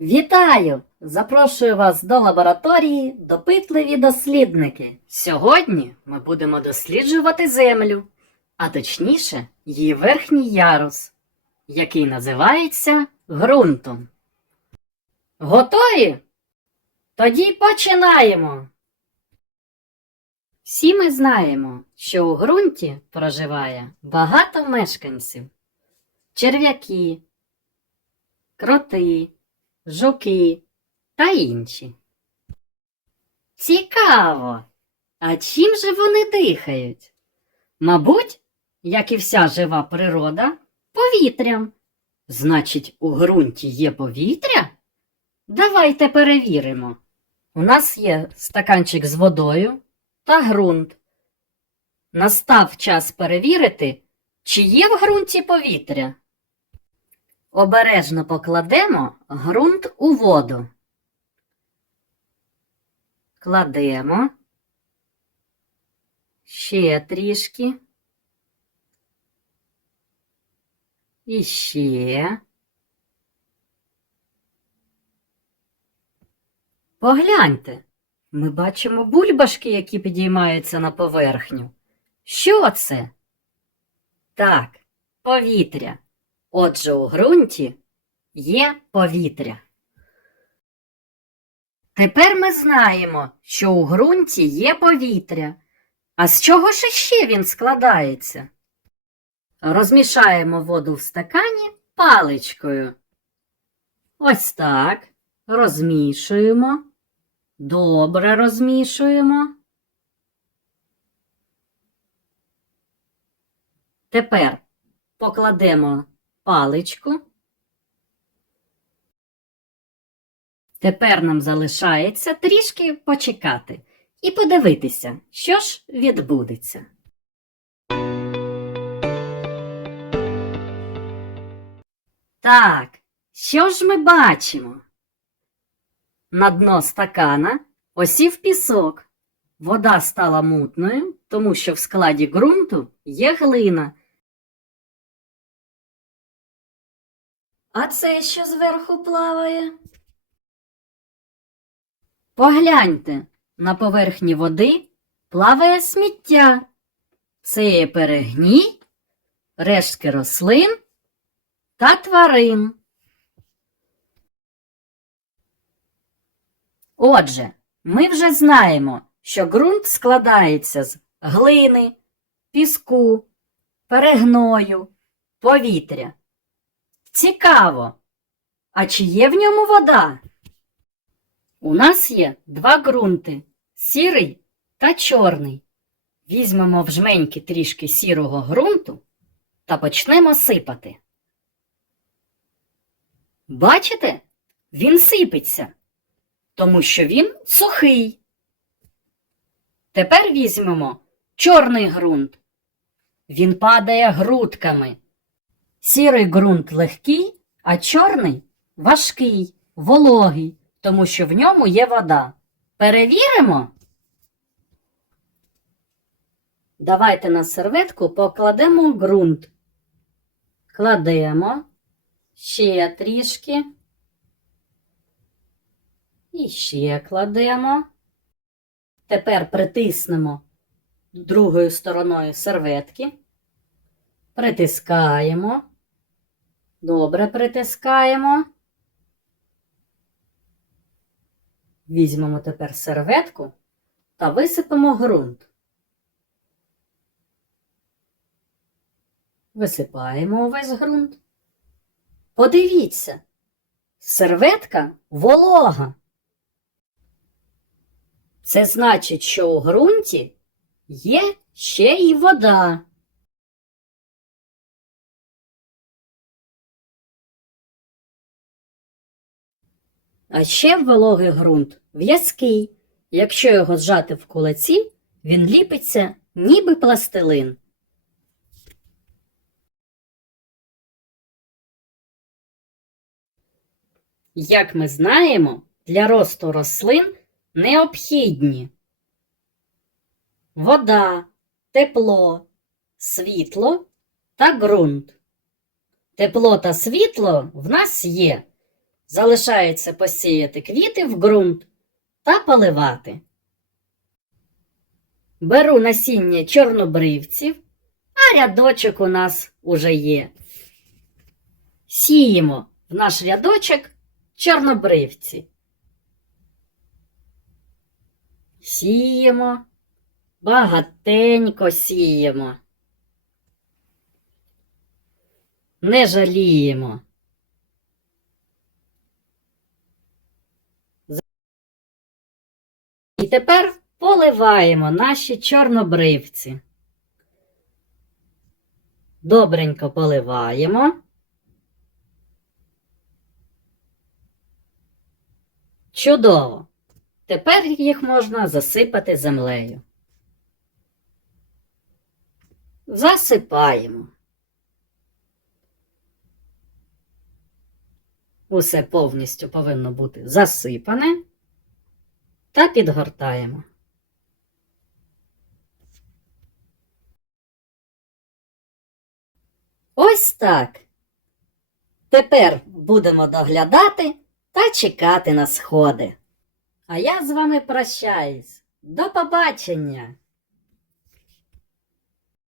Вітаю! Запрошую вас до лабораторії Допитливі дослідники. Сьогодні ми будемо досліджувати землю, а точніше, її верхній ярус, який називається ґрунтом. Готові? Тоді починаємо. Всі ми знаємо, що у ґрунті проживає багато мешканців: черв'яки, кроти, жуки та інші. Цікаво. А чим же вони дихають? Мабуть, як і вся жива природа, повітрям. Значить, у ґрунті є повітря? Давайте перевіримо. У нас є стаканчик з водою та ґрунт. Настав час перевірити, чи є в ґрунті повітря. Обережно покладемо ґрунт у воду. Кладемо. Ще трішки. І ще. Погляньте, ми бачимо бульбашки, які підіймаються на поверхню. Що це? Так, повітря. Отже, у ґрунті є повітря. Тепер ми знаємо, що у ґрунті є повітря. А з чого ж іще він складається? Розмішаємо воду в стакані паличкою. Ось так. Розмішуємо. Добре розмішуємо. Тепер покладемо паличку. Тепер нам залишається трішки почекати і подивитися, що ж відбудеться. Так, що ж ми бачимо? На дно стакана осів пісок. Вода стала мутною, тому що в складі ґрунту є глина. А це що зверху плаває? Погляньте, на поверхні води плаває сміття. Це є перегній, рештки рослин та тварин. Отже, ми вже знаємо, що ґрунт складається з глини, піску, перегною, повітря. Цікаво. А чи є в ньому вода? У нас є два ґрунти сірий та чорний. Візьмемо в жменьки трішки сірого ґрунту та почнемо сипати. Бачите? Він сипеться, тому що він сухий. Тепер візьмемо чорний ґрунт. Він падає грудками. Сірий ґрунт легкий, а чорний важкий, вологий, тому що в ньому є вода. Перевіримо. Давайте на серветку покладемо ґрунт. Кладемо ще трішки. І ще кладемо. Тепер притиснемо другою стороною серветки. Притискаємо. Добре притискаємо. Візьмемо тепер серветку та висипемо ґрунт. Висипаємо увесь ґрунт. Подивіться, серветка волога. Це значить, що у ґрунті є ще й вода. А ще вологий ґрунт в'язкий. Якщо його зжати в кулаці, він ліпиться, ніби пластилин. Як ми знаємо, для росту рослин необхідні вода, тепло, світло та ґрунт. Тепло та світло в нас є Залишається посіяти квіти в ґрунт та поливати. Беру насіння чорнобривців, а рядочок у нас уже є. Сіємо в наш рядочок чорнобривці. Сіємо, багатенько сіємо. Не жаліємо. І тепер поливаємо наші чорнобривці. Добренько поливаємо. Чудово! Тепер їх можна засипати землею. Засипаємо. Усе повністю повинно бути засипане та підгортаємо. Ось так. Тепер будемо доглядати та чекати на сходи. А я з вами прощаюсь. До побачення!